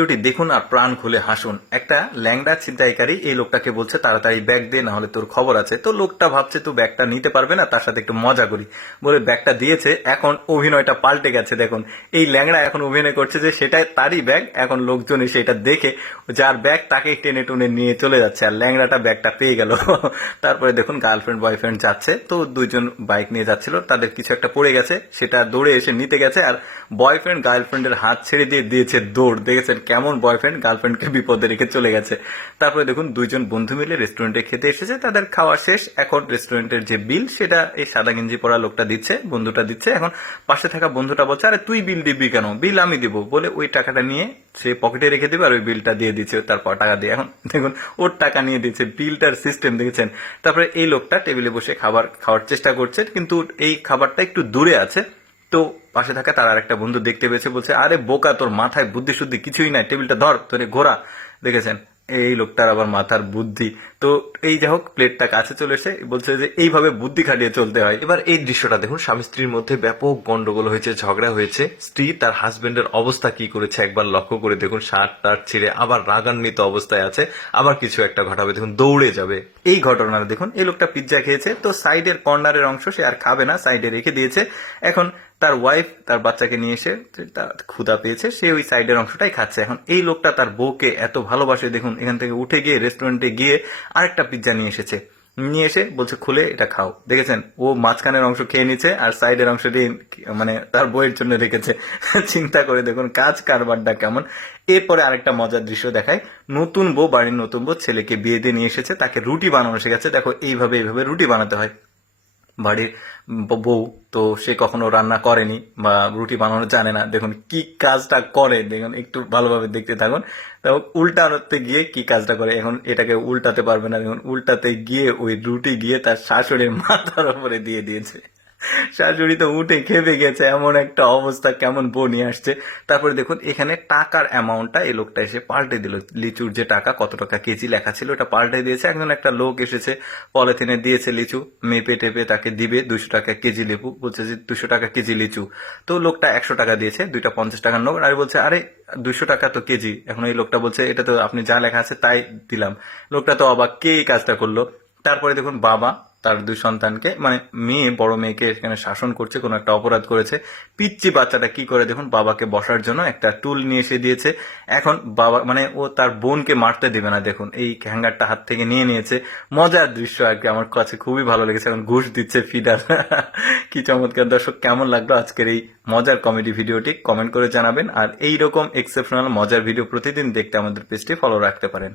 ভিডিওটি দেখুন আর প্রাণ খুলে হাসুন। একটা ল্যাংড়া ছিনতাইকারী এই লোকটাকে বলছে, তাড়াতাড়ি ব্যাগ দে, না হলে তোর খবর আছে। তো লোকটা ভাবছে তো ব্যাগটা নিতে পারবে না, তার সাথে একটু মজা করি। বলে ব্যাগটা দিয়েছে, এখন অভিনয়টা পাল্টে গেছে, দেখুন। এই ল্যাংড়া এখন অভিনয় করছে যে সেটা তারই ব্যাগ, এখন লোকজন এসে এটা দেখে, যার ব্যাগ তাকে টেনে টুনে নিয়ে চলে যাচ্ছে, আর ল্যাংড়াটা ব্যাগটা পেয়ে গেল। তারপরে দেখুন, গার্লফ্রেন্ড, বয়ফ্রেন্ড যাচ্ছে, তো দুইজন বাইক নিয়ে যাচ্ছিল, তাদের কিছু একটা পড়ে গেছে, সেটা দৌড়ে এসে নিতে গেছে, আর বয়ফ্রেন্ড, গার্লফ্রেন্ডের হাত ছেড়ে দিয়ে দিয়েছে দৌড়, দেখেছেন কেমন বয়ফ্রেন্ড গার্লফ্রেন্ডকে বিপদে রেখে চলে গেছে। তারপরে দেখুন, দুইজন বন্ধু মিলে রেস্টুরেন্টে খেতে এসেছে, তাদের খাওয়া শেষ। এখন রেস্টুরেন্টের যে বিল সেটা এই সাদা গেঞ্জি পরা লোকটা দিচ্ছে, বন্ধুটা দিচ্ছে। এখন পাশে থাকা বন্ধুটা বলছে, আরে, তুই বিল দিবি কেন? বিল আমি দিব। বলে ওই টাকাটা নিয়ে সে পকেটে রেখে দিবে আর ওই বিলটা দিয়ে দিচ্ছে, তারপর টাকা দিয়ে। এখন দেখুন, ওর টাকা নিয়ে দিচ্ছে বিলটার সিস্টেম দেখেছেন? তারপরে এই লোকটা টেবিলে বসে খাবার খাওয়ার চেষ্টা করছে, কিন্তু এই খাবারটা একটু দূরে আছে। তো পাশে থাকা তার আরেকটা বন্ধু দেখতে পেয়েছে, বলছে, আরে বোকা, তোর মাথায় বুদ্ধি শুদ্ধি কিছুই নাই, টেবিলটা ধর, তোরে ঘোরা। দেখেছেন, এই লোকটার আবার মাথার বুদ্ধি। তো এই যা হোক, প্লেটটা কাছে চলে এসে বলছে যে, এইভাবে বুদ্ধি খাটিয়ে চলতে হয়। এবার এই দৃশ্যটা দেখুন, স্বামী স্ত্রীর মধ্যে ব্যাপক গন্ডগোল হয়েছে, ঝগড়া হয়েছে। স্ত্রী তার হাজবেন্ডের অবস্থা কি করেছে একবার লক্ষ্য করে দেখুন, শার্ট টার্ট ছিঁড়ে আবার রাগান্বিত অবস্থায় আছে, আবার কিছু একটা ঘটাবে, দেখুন, দৌড়ে যাবে। এই ঘটনাটা দেখুন, এই লোকটা পিৎজা খেয়েছে, তো সাইডের কর্নারের অংশ সে আর খাবে না সাইডে রেখে দিয়েছে। এখন তার ওয়াইফ তার বাচ্চাকে নিয়ে এসে তার ক্ষুধা পেয়েছে, সে ওই সাইডের অংশটাই খাচ্ছে। এখন এই লোকটা তার বউকে এত ভালোবাসে, দেখুন, এখান থেকে উঠে গিয়ে রেস্টুরেন্টে গিয়ে আরেকটা পিৎজা নিয়ে এসেছে। নিয়ে এসে বলছে, খুলে, এটা খাও। দেখেছেন? ও মাঝখানের অংশ খেয়ে নিচ্ছে আর সাইডের অংশটি মানে তার বইয়ের জন্য রেখেছে। চিন্তা করে দেখুন, কাজ কারবারটা কেমন। এরপরে আরেকটা মজার দৃশ্য দেখায় নতুন বউ, বাড়ির নতুন বউ ছেলেকে বিয়ে দিয়ে নিয়ে এসেছে, তাকে রুটি বানানো শিখেছে দেখো, এইভাবে এইভাবে রুটি বানাতে হয়। বাড়ির বউ, তো সে কখনো রান্না করেনি বা রুটি বানানো জানে না। দেখুন কি কাজটা করে, দেখুন একটু ভালোভাবে দেখতে থাকুন। তো উল্টাতে গিয়ে কি কাজটা করে? এখন এটাকে উল্টাতে পারবে না। দেখুন, উল্টাতে গিয়ে ওই রুটি গিয়ে তার শাশুড়ির মাথার উপরে দিয়ে দিয়েছে। শাশুড়ি তো উঠে খেপে গেছে, এমন একটা অবস্থা, কেমন বনি আসছে। তারপরে দেখুন, এখানে টাকার অ্যামাউন্টটা এই লোকটা এসে পাল্টে দিল। লিচুর যে টাকা, কত টাকা কেজি লেখা ছিল, ওটা পাল্টে দিয়েছে। একজন একটা লোক এসেছে, পলিথিনে দিয়েছে লিচু, মেপে টেপে তাকে দিবে, দুশো টাকা কেজি লেবু, বলছে যে দুশো টাকা কেজি লিচু। তো লোকটা একশো টাকা দিয়েছে, দুইটা পঞ্চাশ টাকার নোট, আর বলছে, আরে, দুশো টাকা তো কেজি। এখন এই লোকটা বলছে, এটা তো আপনি যা লেখা আছে তাই দিলাম। লোকটা তো অবাক, কে এই কাজটা করল? তারপরে দেখুন, বাবা তার দুই সন্তানকে মানে মেয়ে, বড় মেয়েকে এখানে শাসন করছে, কোনো একটা অপরাধ করেছে। পিচ্চি বাচ্চাটা কি করে দেখুন, বাবাকে বসার জন্য একটা টুল নিয়ে এসে দিয়েছে। এখন বাবা মানে ও তার বোনকে মারতে দেবে না, দেখুন। এই হ্যাঙ্গারটা হাত থেকে নিয়ে নিয়েছে। মজার দৃশ্য আর কি, আমার কাছে খুবই ভালো লেগেছে। এখন ঘুষ দিচ্ছে ফিডার কি চমৎকার। দর্শক, কেমন লাগল আজকের এই মজার কমেডি ভিডিওটি? কমেন্ট করে জানাবেন। আর এই রকম এক্সেপশনাল মজার ভিডিও প্রতিদিন দেখতে আমাদের পেজটি ফলো রাখতে পারেন।